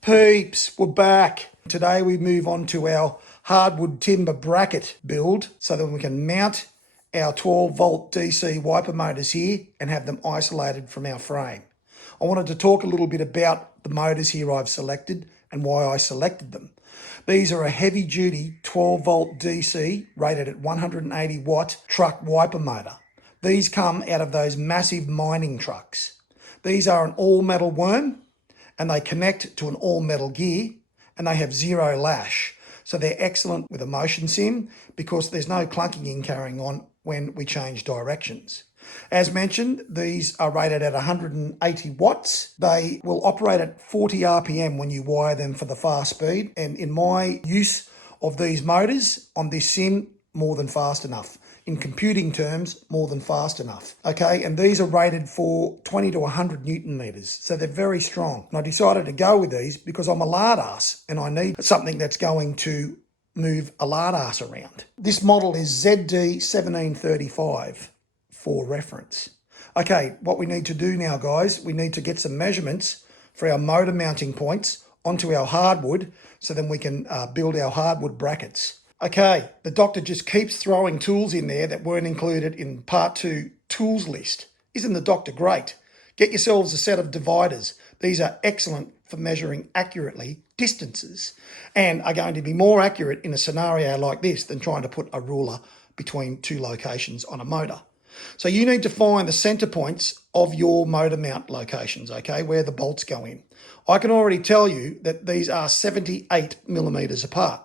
Peeps, we're back. Today we move on to our hardwood timber bracket build so that we can mount our 12 volt DC wiper motors here and have them isolated from our frame. I wanted to talk a little bit about the motors here I've selected and why I selected them. These are a heavy duty 12 volt DC rated at 180 watt truck wiper motor. These come out of those massive mining trucks. These are an all metal worm, and they connect to an all-metal gear, and they have zero lash. So they're excellent with a motion sim because there's no clunking in carrying on when we change directions. As mentioned, these are rated at 180 watts. They will operate at 40 RPM when you wire them for the fast speed. And in my use of these motors on this sim, more than fast enough. In computing terms, more than fast enough. Okay, and these are rated for 20 to 100 Newton meters, so they're very strong. And I decided to go with these because I'm a lard ass and I need something that's going to move a lard ass around. This model is ZD1735 for reference. Okay, what we need to do now, guys, we need to get some measurements for our motor mounting points onto our hardwood so then we can build our hardwood brackets. Okay, the doctor just keeps throwing tools in there that weren't included in part 2 tools list. Isn't the doctor great? Get yourselves a set of dividers. These are excellent for measuring accurately distances and are going to be more accurate in a scenario like this than trying to put a ruler between two locations on a motor. So you need to find the center points of your motor mount locations, okay, where the bolts go in. I can already tell you that these are 78 millimeters apart.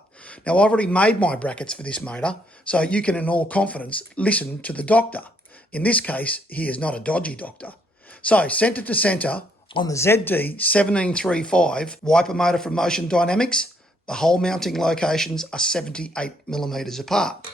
Now, I've already made my brackets for this motor, so you can in all confidence listen to the doctor. In this case, he is not a dodgy doctor. So, centre to centre on the ZD1735 wiper motor from Motion Dynamics, the hole mounting locations are 78 millimeters apart.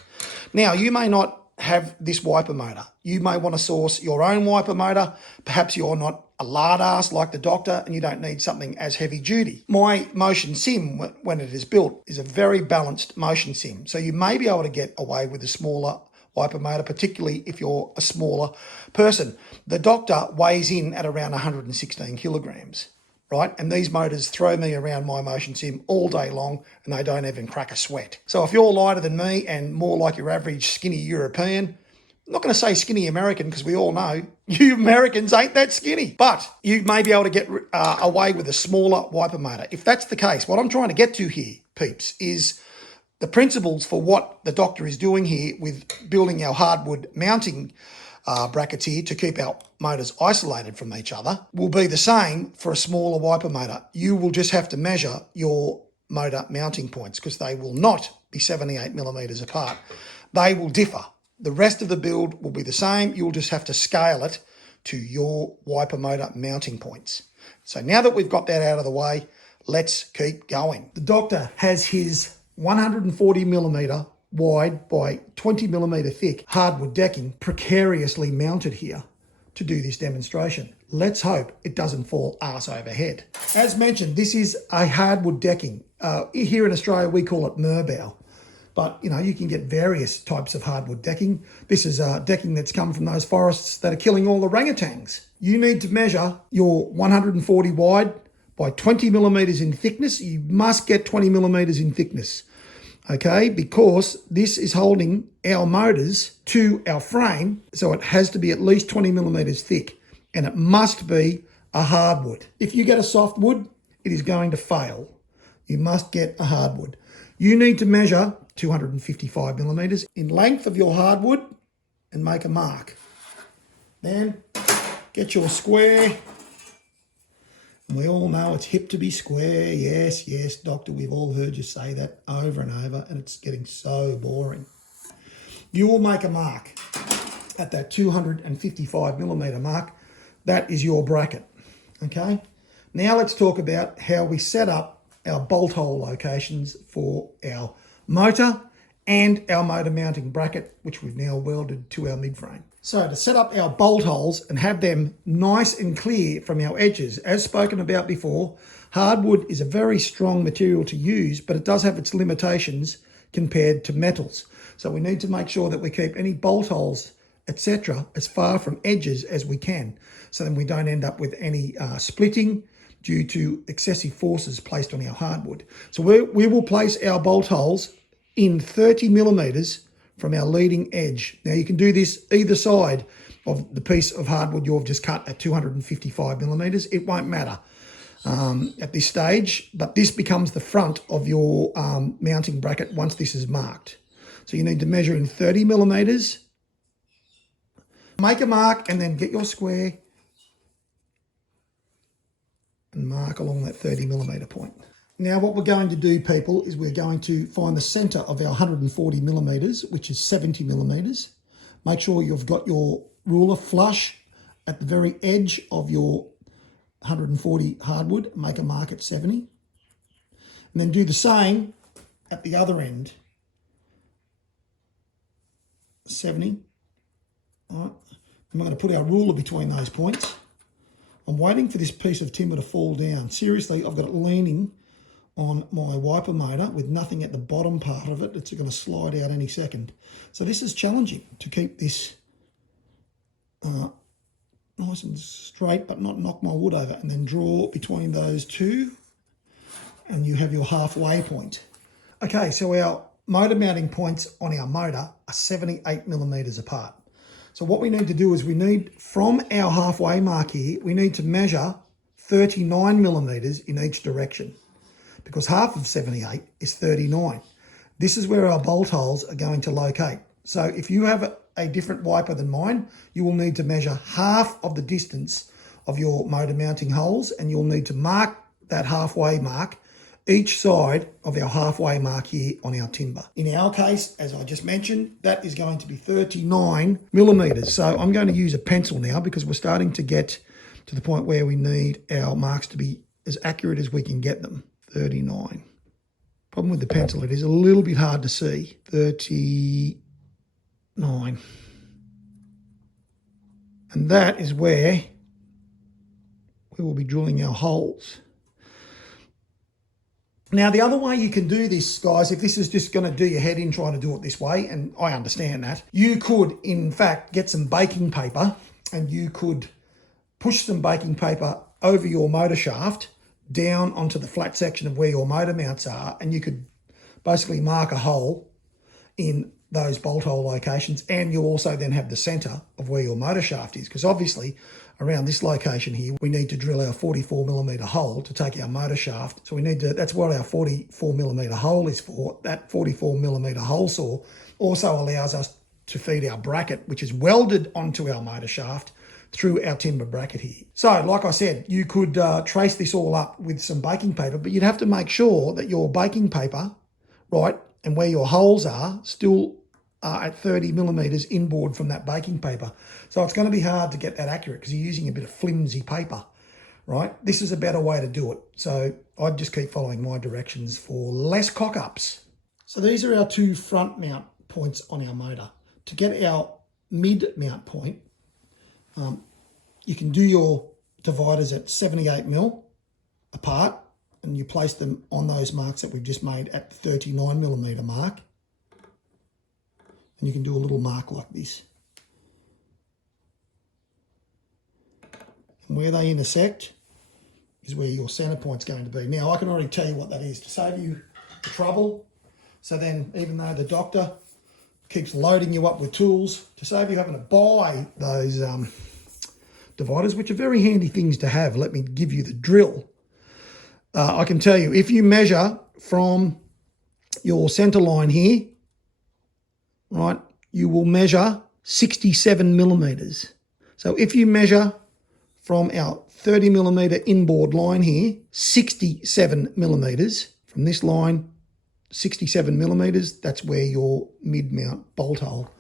Now, you may not have this wiper motor. You may want to source your own wiper motor. Perhaps you're not a lard ass like the doctor and you don't need something as heavy duty. My motion sim, when it is built, is a very balanced motion sim. So you may be able to get away with a smaller wiper motor, particularly if you're a smaller person. The doctor weighs in at around 116 kilograms, right? And these motors throw me around my motion sim all day long and they don't even crack a sweat. So if you're lighter than me and more like your average skinny European, I'm not going to say skinny American because we all know you Americans ain't that skinny, but you may be able to get away with a smaller wiper motor. If that's the case, what I'm trying to get to here, peeps, is the principles for what the doctor is doing here with building our hardwood mounting brackets here to keep our motors isolated from each other will be the same for a smaller wiper motor. You will just have to measure your motor mounting points because they will not be 78 millimeters apart. They will differ. The rest of the build will be the same. You'll just have to scale it to your wiper motor mounting points. So now that we've got that out of the way, let's keep going. The doctor has his 140 millimeter wide by 20 millimeter thick hardwood decking precariously mounted here to do this demonstration. Let's hope it doesn't fall arse over head. As mentioned, this is a hardwood decking. Here in Australia, we call it Merbau. But, you know, you can get various types of hardwood decking. This is decking that's come from those forests that are killing all the orangutans. You need to measure your 140 wide by 20 millimeters in thickness. You must get 20 millimeters in thickness, okay? Because this is holding our motors to our frame, so it has to be at least 20 millimeters thick, and it must be a hardwood. If you get a softwood, it is going to fail. You must get a hardwood. You need to measure 255 millimeters in length of your hardwood and make a mark. Then get your square. We all know it's hip to be square. Yes, yes, doctor, we've all heard you say that over and over, and it's getting so boring. You will make a mark at that 255 millimeter mark. That is your bracket, okay? Now let's talk about how we set up our bolt hole locations for our motor and our motor mounting bracket, which we've now welded to our midframe. So to set up our bolt holes and have them nice and clear from our edges, as spoken about before, hardwood is a very strong material to use, but it does have its limitations compared to metals. So we need to make sure that we keep any bolt holes, etc., as far from edges as we can, so then we don't end up with any splitting due to excessive forces placed on our hardwood. So we will place our bolt holes in 30 millimeters from our leading edge. Now you can do this either side of the piece of hardwood you've just cut at 255 millimeters. It won't matter at this stage, but this becomes the front of your mounting bracket once this is marked. So you need to measure in 30 millimeters, make a mark, and then get your square and mark along that 30 millimeter point. Now what we're going to do, people, is we're going to find the center of our 140 millimeters, which is 70 millimeters. Make sure you've got your ruler flush at the very edge of your 140 hardwood. Make a mark at 70. And then do the same at the other end. 70. All right. And we're going to put our ruler between those points. I'm waiting for this piece of timber to fall down. Seriously, I've got it leaning on my wiper motor with nothing at the bottom part of it. It's going to slide out any second. So this is challenging to keep this nice and straight, but not knock my wood over. And then draw between those two, and you have your halfway point. Okay, so our motor mounting points on our motor are 78 millimeters apart. So what we need to do is we need, from our halfway mark here, we need to measure 39 millimeters in each direction, because half of 78 is 39. This is where our bolt holes are going to locate. So if you have a different wiper than mine, you will need to measure half of the distance of your motor mounting holes, and you'll need to mark that halfway mark each side of our halfway mark here on our timber. In our case, as I just mentioned, that is going to be 39 millimeters. So I'm going to use a pencil now, because we're starting to get to the point where we need our marks to be as accurate as we can get them. 39. Problem with the pencil, it is a little bit hard to see. 39. And that is where we will be drilling our holes. Now, the other way you can do this, guys, if this is just going to do your head in trying to do it this way, and I understand that, you could, in fact, get some baking paper, and you could push some baking paper over your motor shaft down onto the flat section of where your motor mounts are, and you could basically mark a hole in those bolt hole locations, and you also then have the center of where your motor shaft is, because obviously around this location here we need to drill our 44 millimeter hole to take our motor shaft. So we need to, that's what our 44 millimeter hole is for. That 44 millimeter hole saw also allows us to feed our bracket, which is welded onto our motor shaft through our timber bracket here. So like I said, you could trace this all up with some baking paper, but you'd have to make sure that your baking paper, right, and where your holes are still are at 30 millimeters inboard from that baking paper. So it's going to be hard to get that accurate because you're using a bit of flimsy paper, right? This is a better way to do it. So I'd just keep following my directions for less cock-ups. So these are our two front mount points on our motor. To get our mid mount point, you can do your dividers at 78 mil apart, and you place them on those marks that we've just made at the 39 millimeter mark. And you can do a little mark like this. And where they intersect is where your center point's going to be. Now, I can already tell you what that is to save you the trouble. So then, even though the doctor keeps loading you up with tools, to save you having to buy those dividers, which are very handy things to have, let me give you the drill. I can tell you, if you measure from your center line here, right, you will measure 67 millimeters. So if you measure from our 30 millimeter inboard line here, 67 millimeters, from this line, 67 millimeters, that's where your mid-mount bolt hole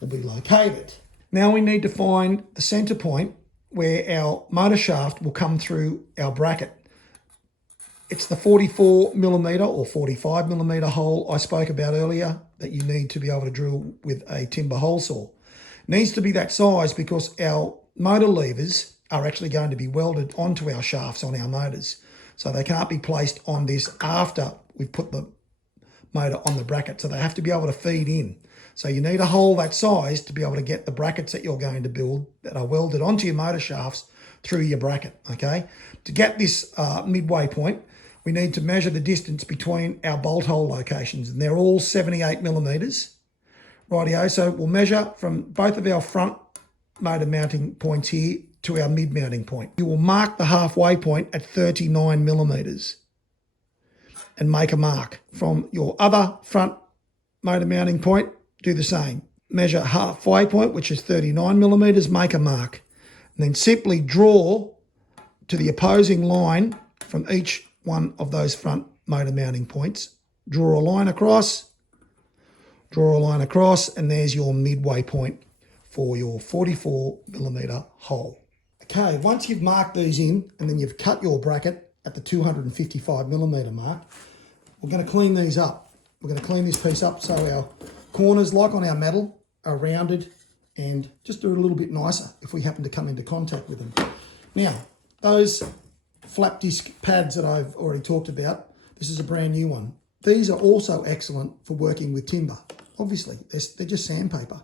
will be located. Now we need to find the center point where our motor shaft will come through our bracket. It's the 44 millimeter or 45 millimeter hole I spoke about earlier that you need to be able to drill with a timber hole saw. It needs to be that size because our motor levers are actually going to be welded onto our shafts on our motors. So they can't be placed on this after we've put the motor on the bracket. So they have to be able to feed in. So you need a hole that size to be able to get the brackets that you're going to build that are welded onto your motor shafts through your bracket, okay? To get this midway point, we need to measure the distance between our bolt hole locations, and they're all 78 millimeters. Rightio, so we'll measure from both of our front motor mounting points here to our mid mounting point. You will mark the halfway point at 39 millimeters and make a mark. From your other front motor mounting point, do the same. Measure halfway point, which is 39 millimeters, make a mark. And then simply draw to the opposing line from each one of those front motor mounting points. Draw a line across, and there's your midway point for your 44 millimeter hole. Okay, once you've marked these in and then you've cut your bracket at the 255 millimeter mark, we're going to clean these up. We're going to clean this piece up so our corners, like on our metal, are rounded and just do it a little bit nicer if we happen to come into contact with them. Now, those flap disc pads that I've already talked about, this is a brand new one. These are also excellent for working with timber. Obviously, they're just sandpaper.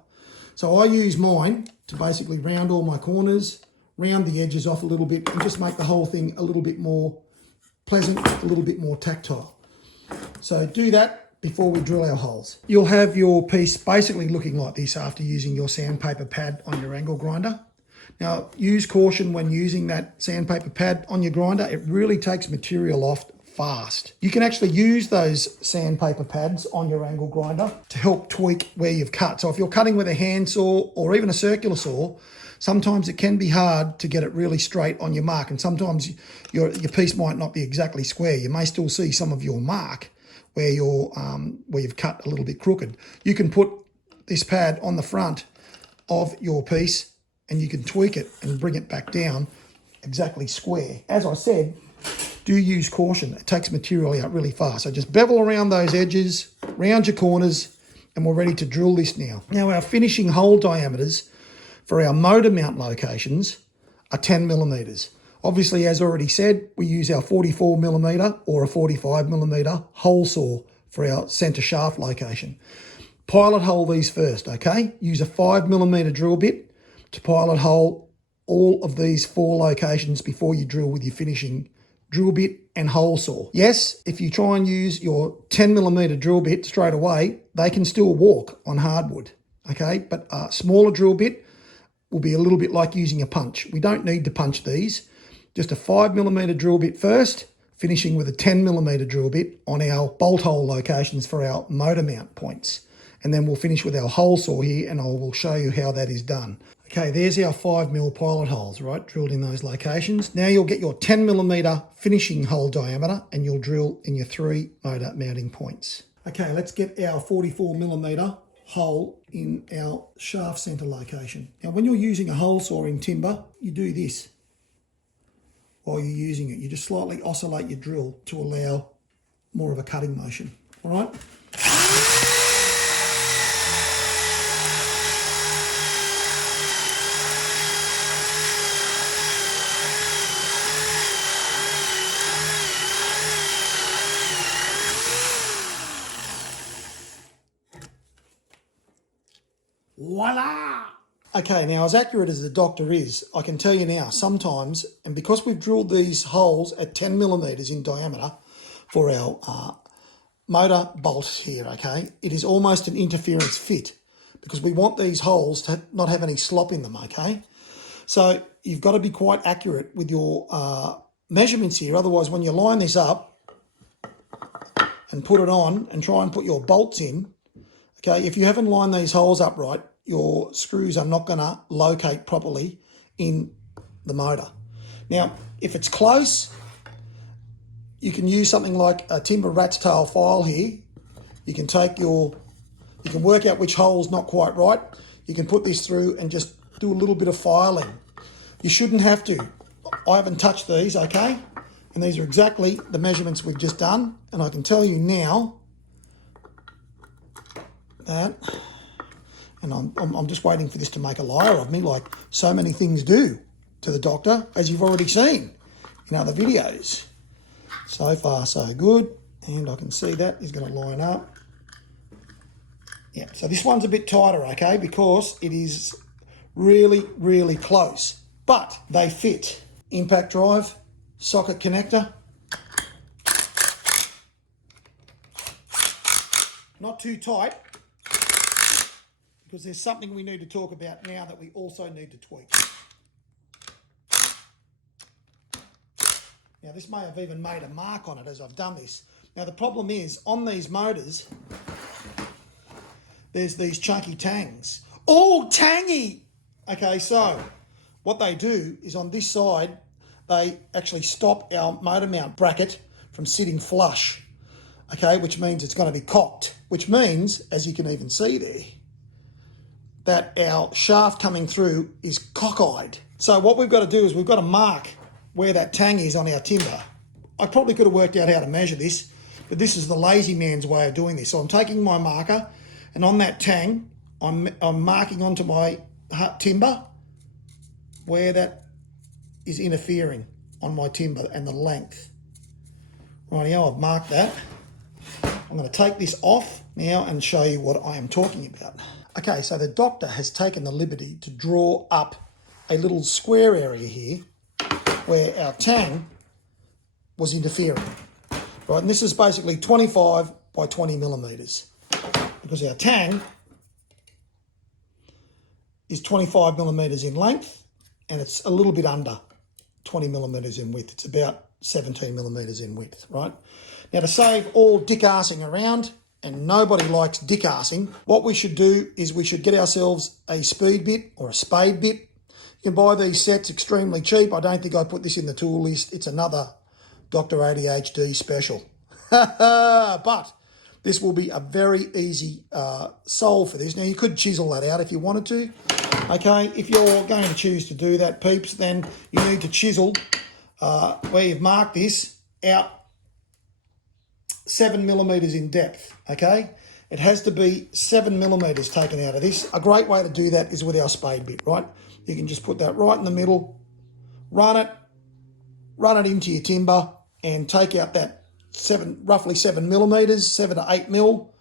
So I use mine to basically round all my corners, round the edges off a little bit, and just make the whole thing a little bit more pleasant, a little bit more tactile. So do that before we drill our holes. You'll have your piece basically looking like this after using your sandpaper pad on your angle grinder. Now, use caution when using that sandpaper pad on your grinder. It really takes material off fast. You can actually use those sandpaper pads on your angle grinder to help tweak where you've cut. So if you're cutting with a handsaw or even a circular saw, sometimes it can be hard to get it really straight on your mark, and sometimes your piece might not be exactly square. You may still see some of your mark where you've cut a little bit crooked. You can put this pad on the front of your piece and you can tweak it and bring it back down exactly square. As I said, do use caution. It takes material out really fast. So just bevel around those edges, round your corners, and we're ready to drill this now. Now, our finishing hole diameters for our motor mount locations are 10 millimeters. Obviously, as already said, we use our 44 millimeter or a 45 millimeter hole saw for our center shaft location. Pilot hole these first, okay? Use a 5 millimeter drill bit to pilot hole all of these 4 locations before you drill with your finishing drill bit and hole saw. Yes, if you try and use your 10 millimeter drill bit straight away, they can still walk on hardwood, okay? But a smaller drill bit will be a little bit like using a punch. We don't need to punch these. Just a 5 millimeter drill bit first, finishing with a 10 millimeter drill bit on our bolt hole locations for our motor mount points. And then we'll finish with our hole saw here, and I will show you how that is done. Okay, there's our 5 mil pilot holes, right, drilled in those locations. Now you'll get your 10 millimeter finishing hole diameter and you'll drill in your 3 motor mounting points. Okay, let's get our 44 millimeter hole in our shaft center location. Now, when you're using a hole saw in timber, you do this while you're using it. You just slightly oscillate your drill to allow more of a cutting motion, all right? Voila! Okay, now as accurate as the doctor is, I can tell you now, sometimes, and because we've drilled these holes at 10 millimeters in diameter for our motor bolts here, okay, it is almost an interference fit because we want these holes to not have any slop in them, okay? So you've got to be quite accurate with your measurements here. Otherwise, when you line this up and put it on and try and put your bolts in, okay, if you haven't lined these holes up right, your screws are not going to locate properly in the motor. Now, if it's close, you can use something like a timber rat's tail file here. You can work out which hole's not quite right. You can put this through and just do a little bit of filing. You shouldn't have to. I haven't touched these, okay? And these are exactly the measurements we've just done. And I can tell you now that, and I'm just waiting for this to make a liar of me like so many things do to the doctor, as you've already seen in other videos. So far, so good. And I can see that is going to line up. Yeah, so this one's a bit tighter, okay, because it is really, really close, but they fit. impact drive, socket connector. Not too tight, because there's something we need to talk about now that we also need to tweak. Now this may have even made a mark on it as I've done this. Now the problem is, on these motors, there's these chunky tangs. Oh, tangy! Okay, so what they do is on this side, they actually stop our motor mount bracket from sitting flush. Okay, which means it's going to be cocked, which means, as you can even see there, that our shaft coming through is cockeyed. So what we've got to do is we've got to mark where that tang is on our timber. I probably could have worked out how to measure this, but this is the lazy man's way of doing this. So I'm taking my marker, and on that tang, I'm marking onto my timber where that is interfering on my timber and the length. Rightio, I've marked that. I'm going to take this off now and show you what I am talking about. Okay, so the doctor has taken the liberty to draw up a little square area here where our tang was interfering. Right, and this is basically 25 by 20 millimeters, because our tang is 25 millimeters in length and it's a little bit under 20 millimeters in width. It's about 17 millimeters in width, right? Now, to save all dick-arsing around, and nobody likes dick-arsing, what we should do is we should get ourselves a speed bit or a spade bit. You can buy these sets extremely cheap. I don't think I put this in the tool list. It's another Dr. ADHD special. But this will be a very easy solve for this. Now, you could chisel that out if you wanted to. Okay, if you're going to choose to do that, peeps, then you need to chisel where you've marked this out 7 millimeters in depth, okay? It has to be 7 millimeters taken out of this. A great way to do that is with our spade bit, right? You can just put that right in the middle, run it into your timber, and take out that roughly 7 millimeters, 7 to 8 mil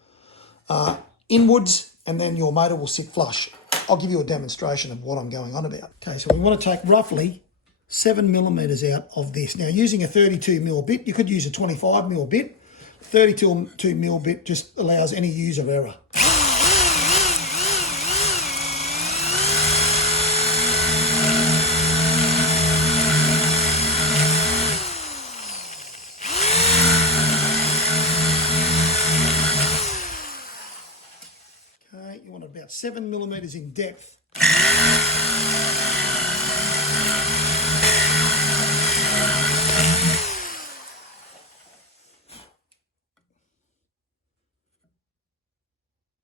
inwards, and then your motor will sit flush. I'll give you a demonstration of what I'm going on about. Okay, so we want to take roughly 7 millimeters out of this. Now, using a 32 mil bit, you could use a 25 mil bit. 32 mil bit just allows any user error. Okay, you want about 7 millimeters in depth.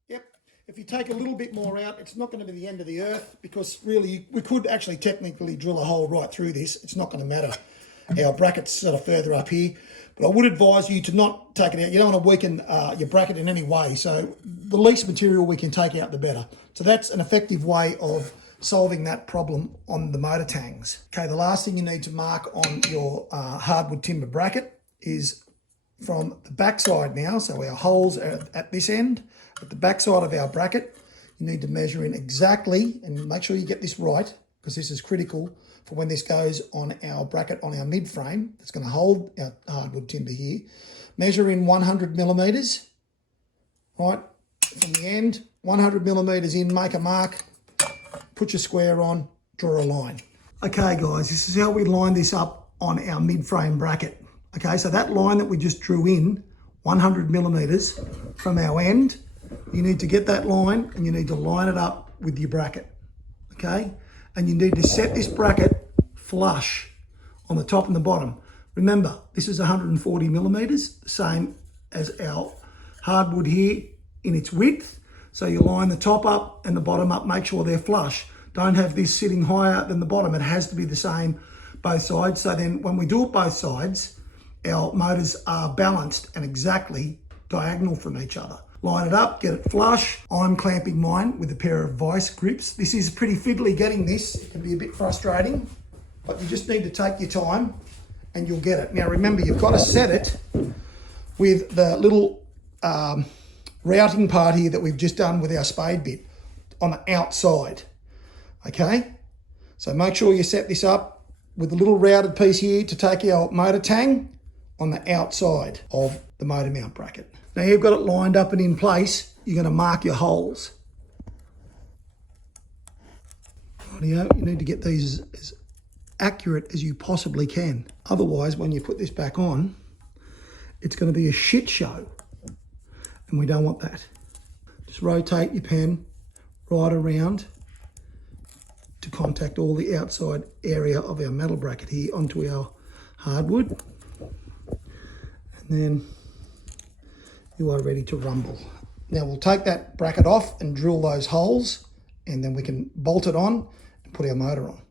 Yep, if you take a little bit more out, it's not going to be the end of the earth, because really we could actually technically drill a hole right through this. It's not going to matter. Our bracket's sort of further up here, but I would advise you to not take it out. You don't want to weaken your bracket in any way, so the least material we can take out, the better. So that's an effective way of solving that problem on the motor tangs. Okay, the last thing you need to mark on your hardwood timber bracket is from the back side now. So our holes are at this end. At the back side of our bracket, you need to measure in exactly, and make sure you get this right, because this is critical for when this goes on our bracket on our mid frame that's going to hold our hardwood timber here. Measure in 100 millimeters, right, from the end, 100 millimeters in, make a mark, put your square on, draw a line. Okay guys, this is how we line this up on our mid frame bracket. Okay, so that line that we just drew in, 100 millimeters from our end, you need to get that line and you need to line it up with your bracket, okay? And you need to set this bracket flush on the top and the bottom. Remember, this is 140 millimeters, the same as our hardwood here in its width. So you line the top up and the bottom up, make sure they're flush. Don't have this sitting higher than the bottom. It has to be the same both sides. So then when we do it both sides, our motors are balanced and exactly diagonal from each other. Line it up, get it flush. I'm clamping mine with a pair of vice grips. This is pretty fiddly getting this. It can be a bit frustrating, but you just need to take your time and you'll get it. Now remember, you've got to set it with the little routing part here that we've just done with our spade bit on the outside, okay? So make sure you set this up with a little routed piece here to take our motor tang on the outside of the motor mount bracket. Now you've got it lined up and in place, you're going to mark your holes. You need to get these as accurate as you possibly can. Otherwise, when you put this back on, it's going to be a shit show. And we don't want that. Just rotate your pen right around to contact all the outside area of our metal bracket here onto our hardwood. And then you are ready to rumble. Now we'll take that bracket off and drill those holes, and then we can bolt it on and put our motor on.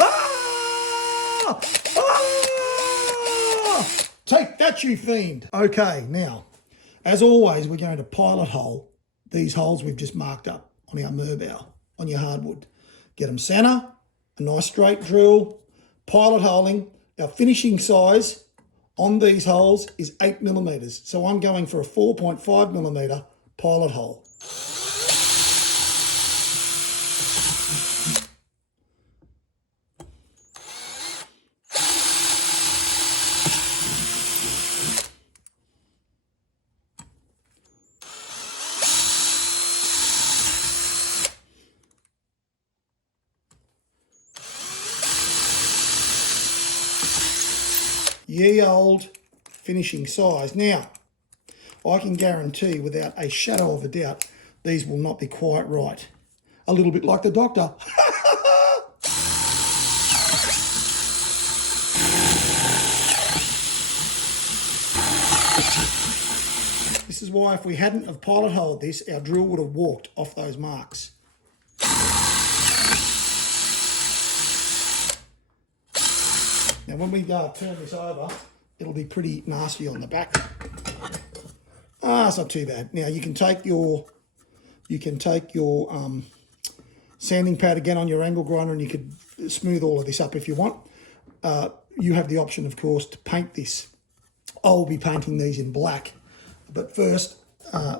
Ah! Ah! Take that, you fiend. Okay, now, as always, we're going to pilot hole these holes we've just marked up on our Merbau, on your hardwood. Get them center, a nice straight drill, pilot holing. Our finishing size on these holes is 8 millimeters. So I'm going for a 4.5 millimeter pilot hole. Ye old finishing size. Now, I can guarantee without a shadow of a doubt, these will not be quite right. A little bit like the doctor. This is why if we hadn't have pilot holed this, our drill would have walked off those marks. Now when we turn this over, it'll be pretty nasty on the back. It's not too bad. Now you can take your sanding pad again on your angle grinder, and you could smooth all of this up if you want. You have the option, of course, to paint this. I'll be painting these in black, but first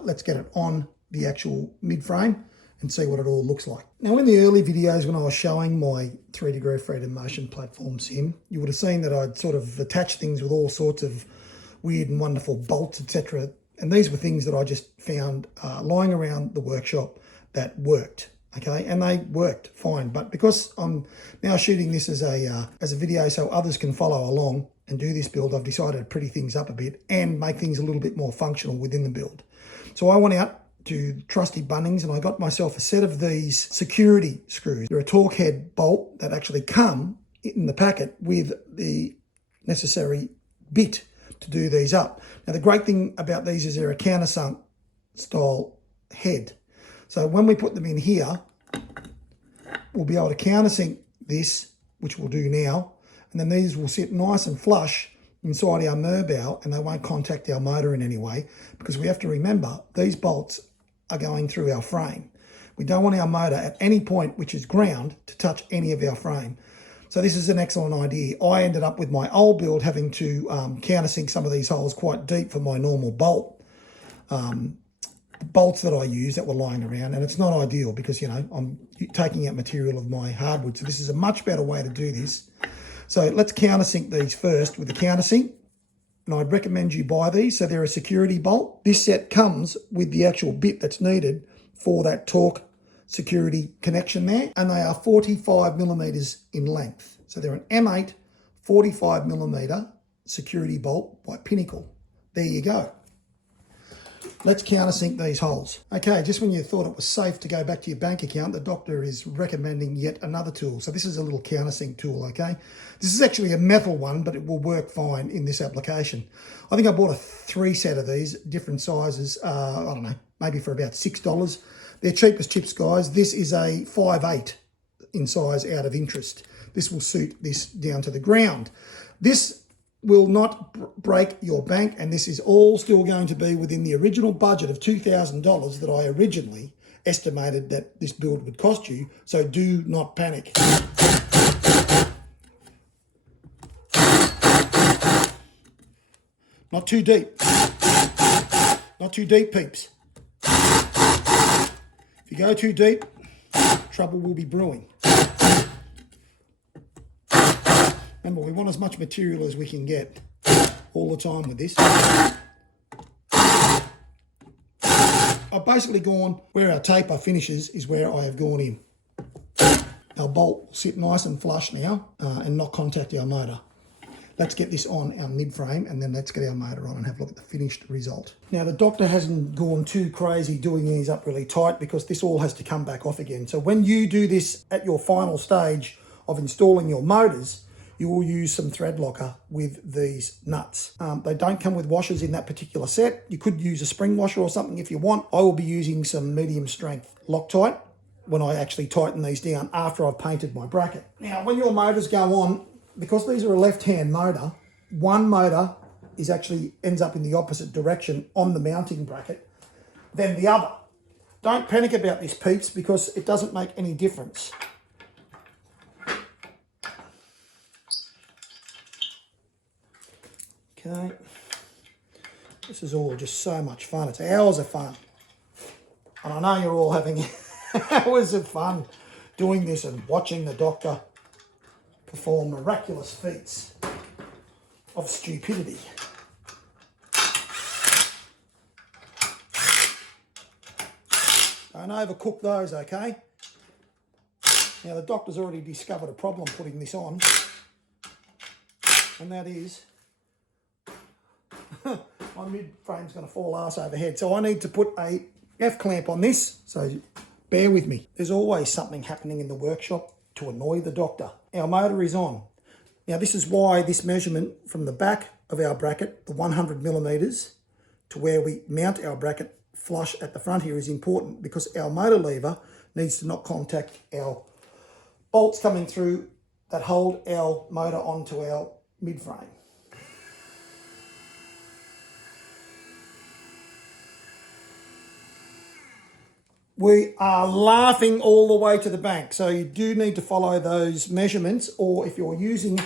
let's get it on the actual mid-frame and see what it all looks like. Now in the early videos when I was showing my 3-degree freedom motion platform sim, you would have seen that I'd sort of attached things with all sorts of weird and wonderful bolts, etc. And these were things that I just found lying around the workshop that worked, okay? And they worked fine, but because I'm now shooting this as a video so others can follow along and do this build, I've decided to pretty things up a bit and make things a little bit more functional within the build. So I went out to trusty Bunnings and I got myself a set of these security screws. They're a torque head bolt that actually come in the packet with the necessary bit to do these up. Now the great thing about these is they're a countersunk style head. So when we put them in here, we'll be able to countersink this, which we'll do now, and then these will sit nice and flush inside our Merbau and they won't contact our motor in any way, because we have to remember these bolts are going through our frame. We don't want our motor at any point, which is ground, to touch any of our frame. So this is an excellent idea. I ended up with my old build having to countersink some of these holes quite deep for my normal bolts that I use that were lying around, and it's not ideal because, you know, I'm taking out material of my hardwood. So this is a much better way to do this. So let's countersink these first with the countersink. And I'd recommend you buy these. So they're a security bolt. This set comes with the actual bit that's needed for that torque security connection there. And they are 45 millimeters in length. So they're an M8 45 millimeter security bolt by Pinnacle. There you go. Let's countersink these holes. Okay, just when you thought it was safe to go back to your bank account, the doctor is recommending yet another tool. So this is a little countersink tool, okay? This is actually a metal one, but it will work fine in this application. I think I bought a 3 set of these, different sizes, I don't know, maybe for about $6. They're cheap as chips, guys. This is a 5/8 in size out of interest. This will suit this down to the ground. This will not break your bank, and this is all still going to be within the original budget of $2,000 that I originally estimated that this build would cost you, so do not panic. Not too deep. Not too deep, peeps. If you go too deep, trouble will be brewing. Remember, we want as much material as we can get all the time with this. I've basically gone where our taper finishes is where I have gone in. Our bolt will sit nice and flush now and not contact our motor. Let's get this on our mid frame and then let's get our motor on and have a look at the finished result. Now the doctor hasn't gone too crazy doing these up really tight because this all has to come back off again. So when you do this at your final stage of installing your motors, you will use some thread locker with these nuts. They don't come with washers in that particular set. You could use a spring washer or something if you want. I will be using some medium strength Loctite when I actually tighten these down after I've painted my bracket. Now when your motors go on, because these are a left-hand motor, one motor ends up in the opposite direction on the mounting bracket than the other. Don't panic about this, peeps, because it doesn't make any difference. Okay, this is all just so much fun. It's hours of fun. And I know you're all having hours of fun doing this and watching the doctor perform miraculous feats of stupidity. Don't overcook those, okay? Now the doctor's already discovered a problem putting this on, and that is my mid-frame's going to fall arse over head. So I need to put a F-clamp on this, so bear with me. There's always something happening in the workshop to annoy the doctor. Our motor is on. Now this is why this measurement from the back of our bracket, the 100 millimeters, to where we mount our bracket flush at the front here is important, because our motor lever needs to not contact our bolts coming through that hold our motor onto our mid-frame. We are laughing all the way to the bank, so you do need to follow those measurements, or if you're using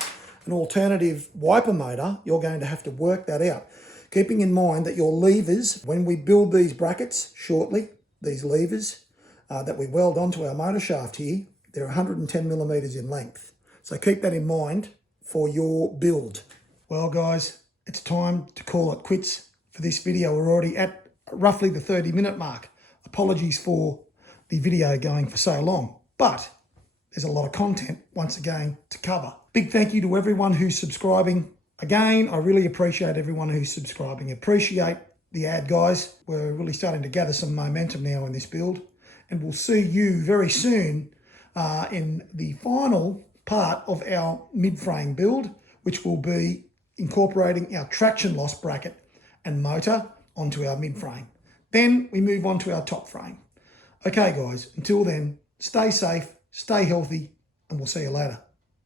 an alternative wiper motor, you're going to have to work that out. Keeping in mind that your levers, when we build these brackets shortly, these levers that we weld onto our motor shaft here, they're 110 millimeters in length. So keep that in mind for your build. Well guys, it's time to call it quits for this video. We're already at roughly the 30-minute mark. Apologies for the video going for so long, but there's a lot of content once again to cover. Big thank you to everyone who's subscribing. Again, I really appreciate everyone who's subscribing. Appreciate the ad, guys. We're really starting to gather some momentum now in this build, and we'll see you very soon in the final part of our mid-frame build, which will be incorporating our traction loss bracket and motor onto our mid-frame. Then we move on to our top frame. Okay, guys, until then, stay safe, stay healthy, and we'll see you later.